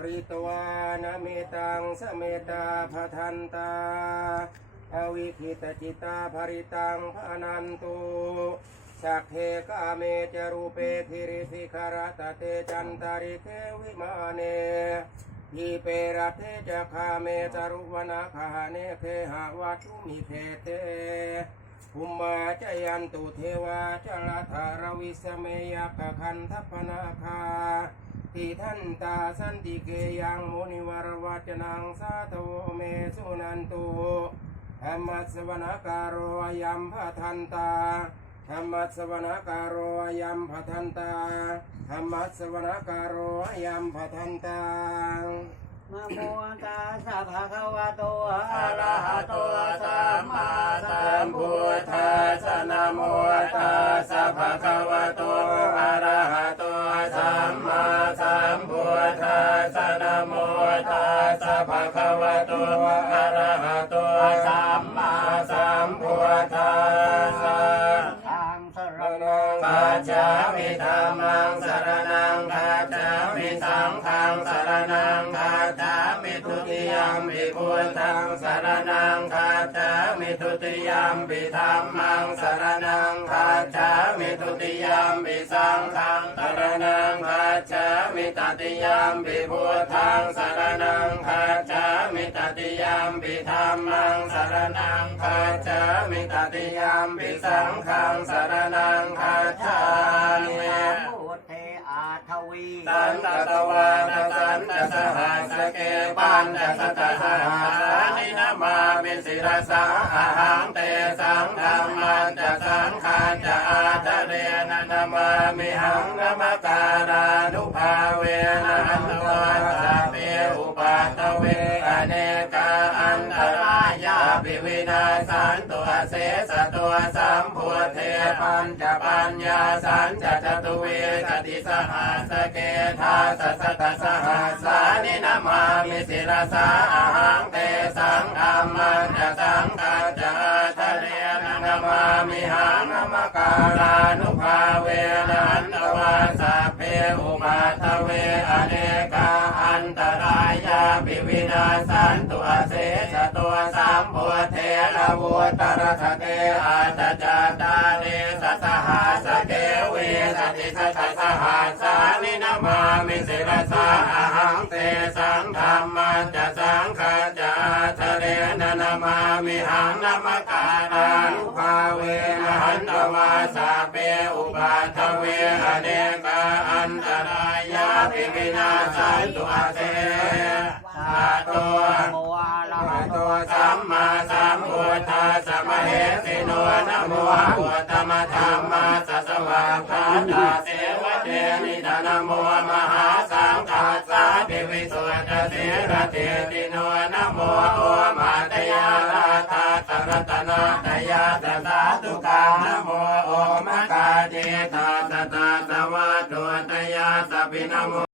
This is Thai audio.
ริตวานเมตังสเมตาภทันตาอวิคิตจิตาภริตังพนันตุสักเทกาเมจรูเปธิริสิขารตเตจันตาริเทวิมาเนทีเปรัตเทจะคาเมจารุวนาคาเนเคหาวัตุมิเพเตภูมาจยันตุเทวาจลธารวิสเมยกขันทัพนาคาทิทันตาสันติเกยังมุนิวรวัจนังสาธโวเมสุนันตุธรรมสวนาการโรยัมพทันตาธรรมสวนาการโรยัมพทันตาธรรมสวนาการโรยัมพทันตานะโมตัสสะภะคะวะโตอะระหะโตสัมมาสัมพุทธัสสะนะโมตัสสะภะคะวะโตอะระหะโตสัมมาสัมพุทธัสสะนะโมตัสสะภะคะวะโตอะระหะโตสัมมาสัมพุทธัสสะธังสรณังคัจฉามิธัมมังสรณังคัจฉามิสังฆังสรณังคัจฉามิทุติยัมปิพุทธังสรณังคัจฉามิทุติยัมปิธัมมังสรณังคัจฉามิทุติยัมปิสังฆังสรณังคัจฉามิตติยัมปิพุทธังสรณังคัจฉามิตติยัมปิธัมมังสรณังคัจฉามิตติยัมปิสังฆังสรณังคัจฉามิพุทเทอาทวีสันตตวาทสันตสหัสเกปันตสัตสหัสนินามามิศิรสาอาหังเตสังธรรมันจะสังขารจะอาทะเรนะนามามิหังนมการานุภาเวนะอันตวาสะเปอุปัตเวอเนกาอันตรายาปิวินาสันตัวเสสตัวสัมพุทเทปัญจปัญญาสันจะจตุเวสติสหัสเกธาสัสตสหัสานินามามิศิรสาอาหังเตสังธรรมันจะสังฆัจจะทะเรนะนามามิหังนมการานุภาเวนะอันตวาสะเพอุปัตเวอเนกาอันตรายาปิวินาสันตุอเสสตัวสัมพุทเทระวุตรสเกอาจจาตาเนสสหัสเกเวสติสัสสหัสานินามามิศิรสาอาหังเตสังธรรมันจะสังฆัจจะทะเรนะนามามิหังนมการานุภาเวนะหันตวาสะเปอุปัตเวอเนกาอันตรายาปิวินาสันตุอาเสสะตัวตัวสัมมาสัมพุทธัสสะมเหสิโนนะโมพุทธมธัมมาสัสสวะคาตาเสวะเทนิดานะโมมหาสังฆัสสะปิวิสุทธิเสรเทติโนนะโมโอมาตยาราธาตรัตนาตยาสสาธุกานะโมโอมกาเจตาสตาสวัตถุตยาสปินะโม